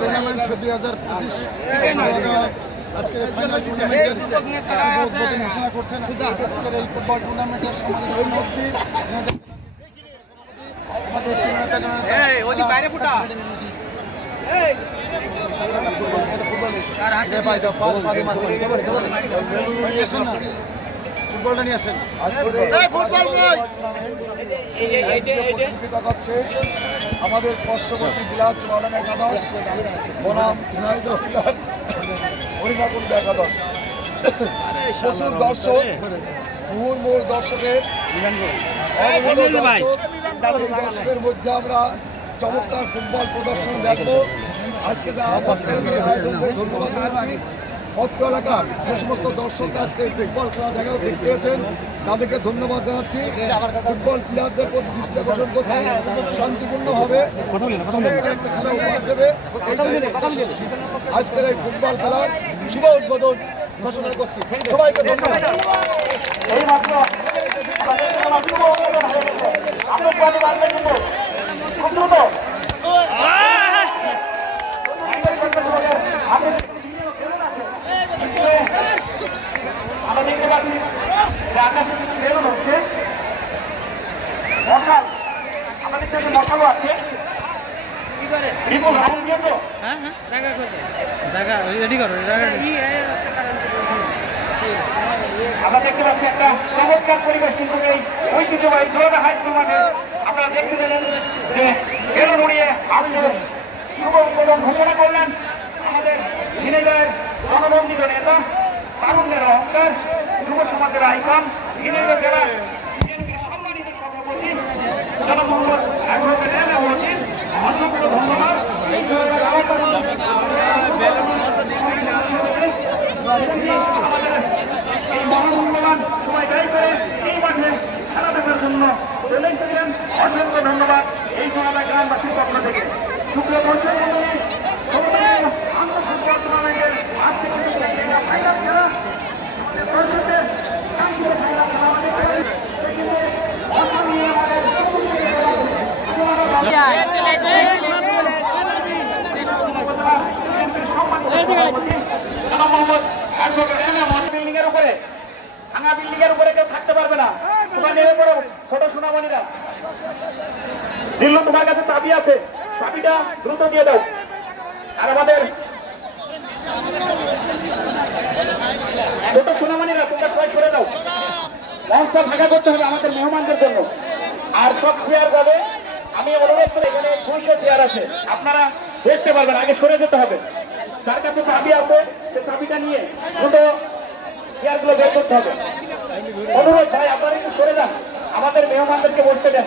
Tournament 2025 আজকের final টুর্নামেন্টের উদ্বোধন ঘোষণা করছেন। আজকের এই ফুটবল টুর্নামেন্টের সম্মানিত সভাপতি ফুটবলটা নিয়ে আসেন। প্রতিযোগিতা করছে আমাদের পার্শ্ববর্তী জেলা চুয়াডাঙ্গা একাদশ বনাম ঝিনাইদহ জেলার হরিণাকুণ্ড একাদশ। প্রচুর দর্শক, মুহুর্মুহুর দর্শকের দর্শকের মধ্যে আমরা চমৎকার ফুটবল প্রদর্শন দেখবো। আজকে যারা আয়োজনদের ধন্যবাদ জানাচ্ছি। অত্র এলাকার যে সমস্ত দর্শকরা আজকে ফুটবল খেলা দেখতে পেয়েছেন তাদেরকে ধন্যবাদ জানাচ্ছি। ফুটবল প্লেয়ারদের প্রতি দৃষ্টি আকর্ষণ করছি, শান্তিপূর্ণভাবে চমৎকার একটা খেলা উপহার দেবে আজকের এই ফুটবল খেলার শুভ উদ্বোধন ঘোষণা করছি। সবাইকে ধন্যবাদ। আমরা দেখতে পাচ্ছি যে আকাশে কিছু বেরোন হচ্ছে মশাল, আমাদের কাছে মশালও আছে। আমরা দেখতে পাচ্ছি একটা চমৎকার পরিবেশ কিন্তু এই ঐতিহ্যবাহী জোড়া হাই স্কুল মাঠে আপনারা দেখতে পেলেন যে বেলুন উড়িয়ে আজকে শুভ উদ্বোধন ঘোষণা করলেন আমাদের ঝিনাইদহের জনবন্দিত নেতা, তারুণ্যের অহংকার, যুব সমাজের আইকন, ঝিনাইদহ জেলা বিএনপির সম্মানিত সভাপতি জনাব Mohammad advocate M A Mohsin. অসংখ্য ধন্যবাদ। আমাদের এই মহামূল্যবান সময় ব্যয় করে এই মাঠে খেলা দেখার জন্য চলে এসেছেন, অসংখ্য ধন্যবাদ এই জেলা গ্রামবাসীর পক্ষ থেকে। সুপ্রিয় দর্শক মণ্ডলী, ফুটবল টুর্নামেন্টের আজকে ফাইনাল খেলা দর্শকদের বিল্ডিং এর উপরে ভাঙা বিল্ডিং এর উপরে কেউ থাকতে পারবে না। তোমার নেমে পড়ো ছোট সোনামণিরা। জিল্লু তোমার কাছে চাবি আছে, চাবিটা দ্রুত দিয়ে দাও। আর আমাদের ছোট সোনামণিরা তোমরা সবাই সরে দাও। মঞ্চটা ফাঁকা করতে হবে আমাদের মেহমানদের জন্য। আর সব চেয়ার যাবে, আমি অনুরোধ করি এখানে 200 চেয়ার আছে, আপনারা দেখতে পারবেন, আগে সরে যেতে হবে। যার কাছে চাবি আছে সে চাবিটা নিয়ে দ্রুত চেয়ারগুলো বের করতে হবে। অনুরোধ ভাই আপনারা একটু সরে যান, আমাদের মেহমানদেরকে বসতে দেন।